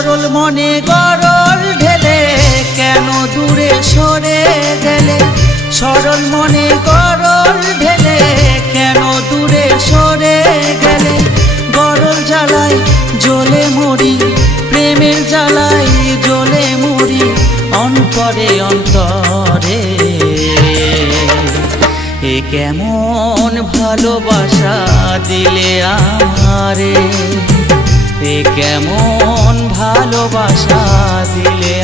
সরল মনে গরল ঢেলে কেন দূরে সরে গেলে, সরল মনে গরল ঢেলে কেন দূরে সরে গেলে। গরল জ্বালায় জ্বলে মরি, প্রেমের জ্বালায় জ্বলে মরি অন্তরে অন্তরে। এ কেমন ভালোবাসা দিলে আমারে, এ কেমন ভালোবাসা দিলে